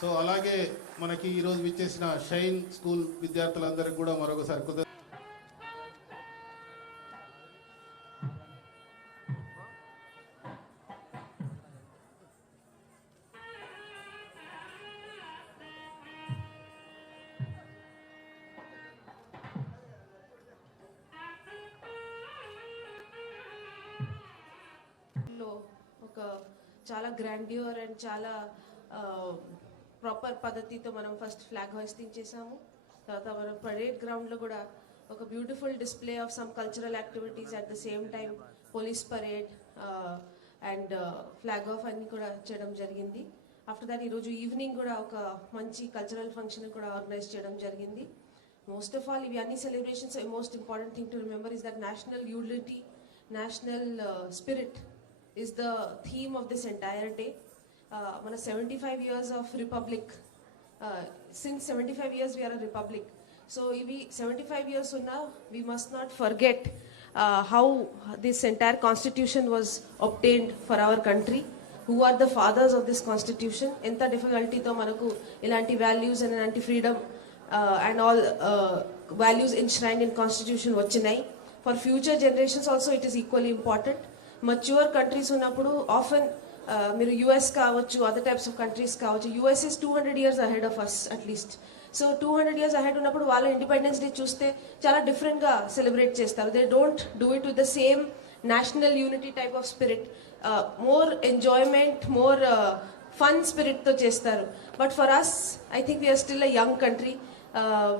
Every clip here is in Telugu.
సో అలాగే మనకి ఈరోజు విచ్చేసిన షైన్ స్కూల్ విద్యార్థులందరికీ కూడా మరొకసారి ఒక చాలా గ్రాండ్యూర్ అండ్ చాలా ప్రాపర్ పద్ధతితో మనం ఫస్ట్ ఫ్లాగ్ హోయిస్టింగ్ చేసాము. తర్వాత మనం పరేడ్ గ్రౌండ్లో కూడా ఒక beautiful display of some cultural activities at the same time police parade and flag of అన్ని కూడా చేయడం జరిగింది. ఆఫ్టర్ దాట్ ఈరోజు ఈవినింగ్ కూడా ఒక మంచి కల్చరల్ ఫంక్షన్ కూడా ఆర్గనైజ్ చేయడం జరిగింది. మోస్ట్ ఆఫ్ ఆల్ ఇవి అన్ని celebrations most important thing to remember is that national unity, national spirit is the theme of this entire day. Mana 75 years of republic, since 75 years we are a republic, so ivi 75 years unna we must not forget how this entire constitution was obtained for our country, who are the fathers of this constitution, enta difficulty tho manaku ilanti values and ilanti freedom and all values enshrined in constitution vachinai. For future generations also it is equally important. Mature countries ఉన్నప్పుడు ఆఫెన్ మీరు యుఎస్ కావచ్చు, అదర్ టైప్స్ ఆఫ్ కంట్రీస్ కావచ్చు, US is 200 years ahead of us at least. So 200 years ahead ఉన్నప్పుడు వాళ్ళ ఇండిపెండెన్స్ డే చూస్తే చాలా డిఫరెంట్గా సెలబ్రేట్ చేస్తారు. They don't do it with the same national unity type of spirit, more enjoyment, more fun స్పిరిట్తో చేస్తారు. But for us I think we're still a young country.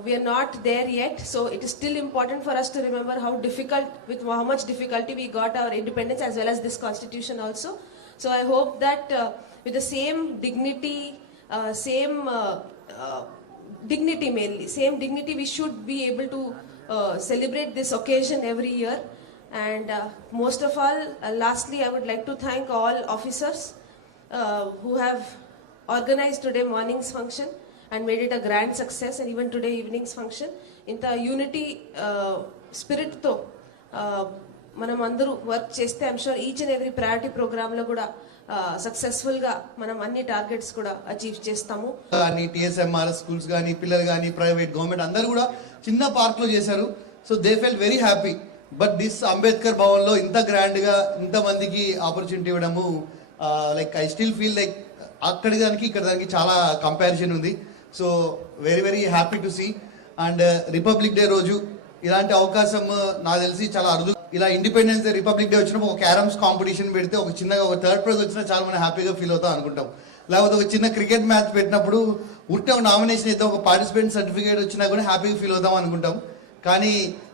We are not there yet, so it is still important for us to remember how much difficulty we got our independence as well as this constitution also. So I hope that with the same dignity, mainly we should be able to celebrate this occasion every year. And most of all, lastly, I would like to thank all officers who have organized today morning's function and made it a grand success, and even today evening's function. Inta unity spirit tho manam andaru work cheste, I'm sure each and every priority program lo kuda successful ga manam anni targets kuda achieve chestamu. ani TSMR schools gaani pillalu gaani private government andaru kuda chinna park lo chesaru, so they felt very happy. But this Ambedkar Bhavan lo inta grand ga inta mandiki opportunity ivadamu, like I still feel like akkadi daniki ikkada daniki chaala comparison undi. So very very happy to see. And republic day రోజు ఇలాంటి అవకాశం నాకు తెలిసి చాలా అరుదు. ఇలా ఇండిపెండెన్స్ డే, రిపబ్లిక్ డే వచ్చినప్పుడు ఒక క్యారమ్స్ కాంపిటీషన్ పెడితే ఒక చిన్నగా ఒక థర్డ్ ప్రైజ్ వచ్చినా చాలా మంది హ్యాపీగా ఫీల్ అవుతాం అనుకుంటాం. లేకపోతే ఒక చిన్న క్రికెట్ మ్యాచ్ పెట్టినప్పుడు ఉంటే ఒక నామినేషన్ అయితే ఒక పార్టిసిపేట్ సర్టిఫికేట్ వచ్చినా కూడా హ్యాపీగా ఫీల్ అవుతాం అనుకుంటాం. కానీ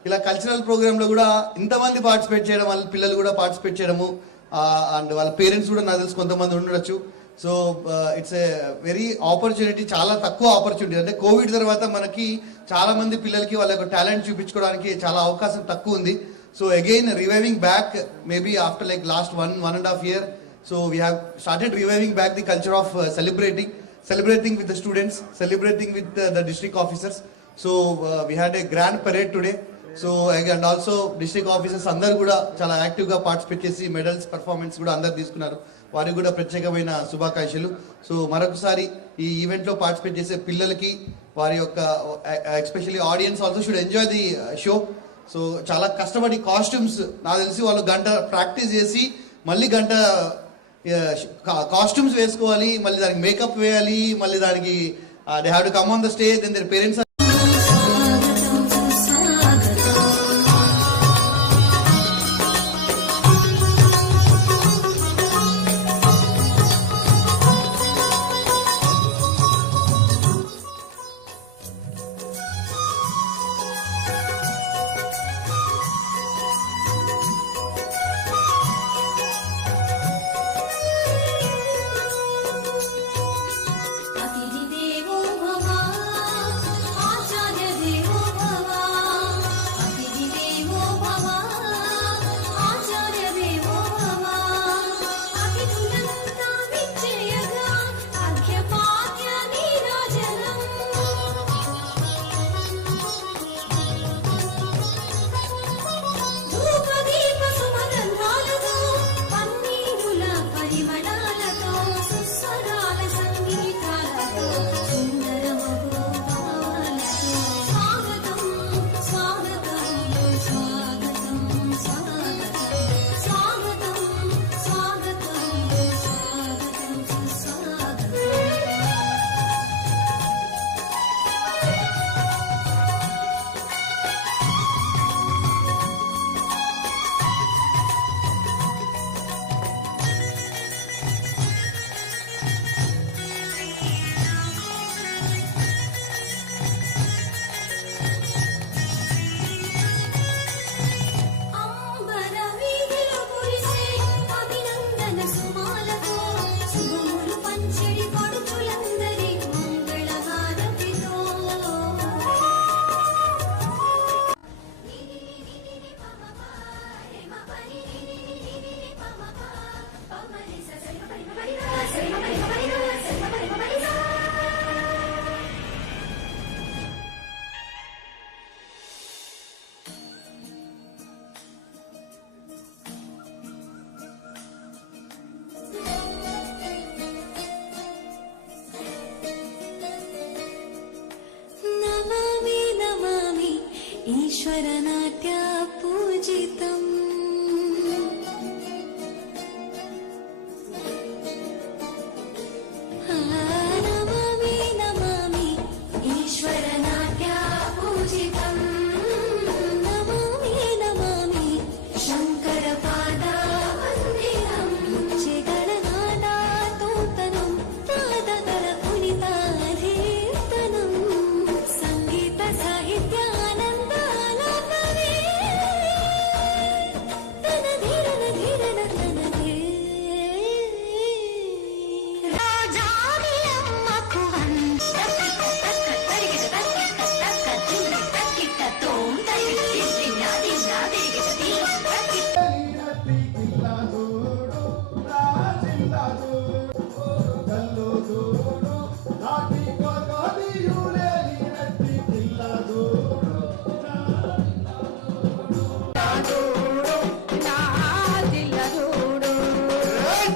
ఇలా కల్చరల్ ప్రోగ్రాంలో కూడా ఇంతమంది పార్టిసిపేట్ చేయడం, వాళ్ళ పిల్లలు కూడా పార్టిసిపేట్ చేయడము, అండ్ వాళ్ళ పేరెంట్స్ కూడా నాకు తెలిసి కొంతమంది ఉండొచ్చు. So it's a very opportunity, చాలా తక్కువ ఆపర్చునిటీ. అంటే కోవిడ్ తర్వాత మనకి చాలా మంది పిల్లలకి వాళ్ళ యొక్క టాలెంట్ చూపించుకోవడానికి చాలా అవకాశం తక్కువ ఉంది. So again reviving back maybe after like last 1.5 years, so we have started reviving back the culture of celebrating with the students, celebrating with the district officers. So we had a grand parade today. So and also district officers అందరు కూడా చాలా యాక్టివ్గా పార్టిసిపేట్ చేసి మెడల్స్ పర్ఫార్మెన్స్ కూడా అందరు తీసుకున్నారు. వారికి కూడా ప్రత్యేకమైన శుభాకాంక్షలు. సో మరొకసారి ఈ ఈవెంట్లో పార్టిసిపేట్ చేసే పిల్లలకి వారి యొక్క especially audience also should enjoy the show. So చాలా కష్టపడి కాస్ట్యూమ్స్ నాకు తెలిసి వాళ్ళు గంట ప్రాక్టీస్ చేసి మళ్ళీ గంట కాస్ట్యూమ్స్ వేసుకోవాలి, మళ్ళీ దానికి మేకప్ వేయాలి, మళ్ళీ దానికి they have to come on the stage and their parents ఈశ్వరనాట్య పూజితం నమామి నమామి ఈశ్వరనాట్య పూజితం నమామి నమామి శంకర పాదావందితం చెగడనాదాతోతనం తాదగర పునితాధీర్తనం సంగీత సాహిత్యానందాలపవే తన ధీరన ధీరన తనదే రాజావిలమ్మకు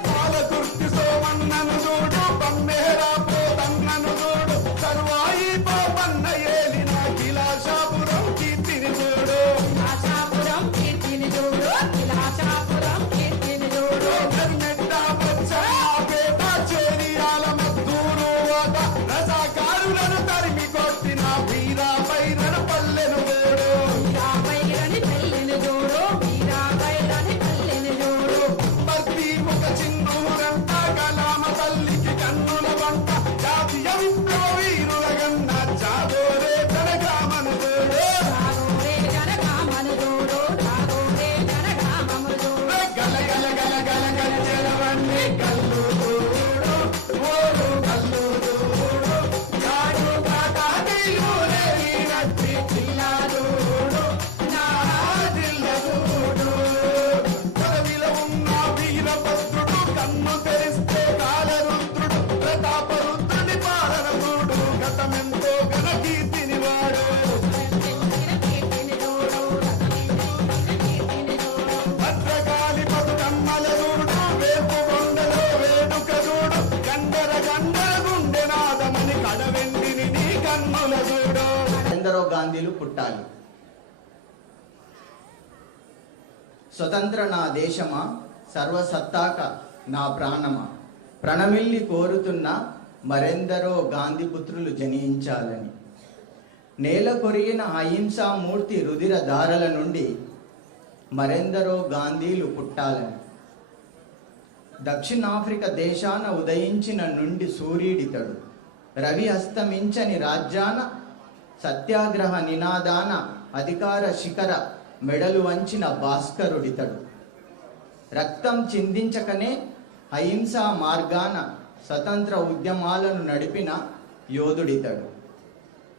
పాలకుర్తి సోమన్నను చూడు బమ్మేరా పోతన్నను చూడు సర్వాయి పాపన్న ఏలిన కిలాషాపురం కీర్తిని చూడు కరిమెట్ట పచ్చపేట చేరియాల మద్దూరు వాట రజాకారులను తరిమి కొట్టిన వీరా పైరన పల్లెను చూడు భక్తి ముఖ చిన్నూరంట కలామ తల్లికి కన్నుల వంట జాతీయ విప్లవ వీరుల గన్న జాదోరే జనగామను చూడు గల గల గల గల గల జలవన్నీ కల్లు చూడు ఓరు కల్లు చూడు నాడు కాటాదీయులే నచ్చి జిల్లా చూడు నా జిల్లా చూడు పదవిలో ఉన్న వీరభద్రుడు కన్ను తెరిస్తే కాలరుద్రుడు ప్రతాపరుద్రుడి పాలన చూడు గతమెంతో ఘన కీర్తిని వాడు భద్రకాళి బతుకమ్మల చూడు వేపు కొండలో వేడుక చూడు గండర గండర గుండె నాదమని కడవెండిని నీ కన్నుల చూడు. ఎందరో గాంధీలు పుట్టాలి. స్వతంత్ర నా దేశమా, సర్వసత్తాక నా ప్రాణమా, ప్రణమిల్లి కోరుతున్న మరెందరో గాంధీ పుత్రులు జనించాలని. నేల కొరిగిన అహింసామూర్తి రుధిర ధారల నుండి మరెందరో గాంధీలు పుట్టాలని. దక్షిణాఫ్రికా దేశాన ఉదయించిన నుండి సూర్యుడితడు, రవి అస్తమించని రాజ్యాన సత్యాగ్రహ నినాదాన అధికార శిఖర మెడలు వంచిన భాస్కరుడితడు. రక్తం చిందించకనే అహింసా మార్గాన స్వతంత్ర ఉద్యమాలను నడిపిన యోధుడితడు.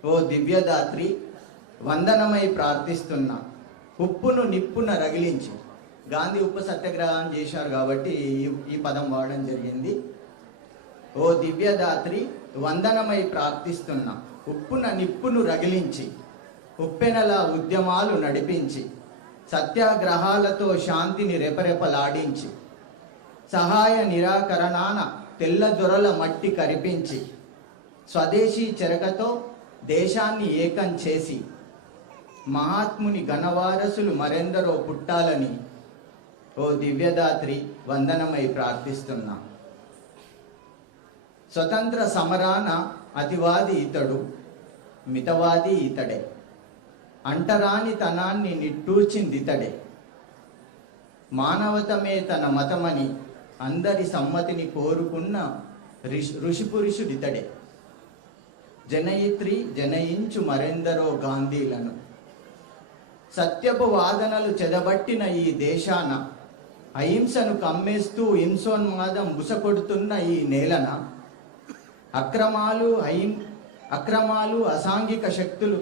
ఓ దివ్యదాత్రి, వందనమై ప్రార్థిస్తున్నా, ఉప్పును నిప్పున రగిలించి. గాంధీ ఉప్పు సత్యాగ్రహం చేశారు కాబట్టి ఈ పదం వాడడం జరిగింది. ఓ దివ్యదాత్రి, వందనమై ప్రార్థిస్తున్నా, ఉప్పున నిప్పును రగిలించి, ఉప్పెనల ఉద్యమాలు నడిపించి, సత్యాగ్రహాలతో శాంతిని రెపరెపలాడించి, సహాయ నిరాకరణాన తెల్లదొరల మట్టి కరిపించి, స్వదేశీ చెరకతో దేశాన్ని ఏకం చేసి, మహాత్ముని ఘనవారసులు మరెందరో పుట్టాలని ఓ దివ్యదాత్రి వందనమై ప్రార్థిస్తున్నా. స్వతంత్ర సమరాన అతివాది ఇతడు, మితవాది ఇతడే, అంటరాని తనాన్ని నిట్టూర్చిందితడే, మానవతమే తన మతమని అందరి సమ్మతిని కోరుకున్న ఋషిపురుషుడితడే. జనయిత్రి జనయించు మరెందరో గాంధీలను, సత్యపు వాదనలు చెదబట్టిన ఈ దేశాన, అహింసను కమ్మేస్తూ హింసోన్మాదం బుసకొడుతున్న ఈ నేలన, అక్రమాలు అసాంఘిక శక్తులు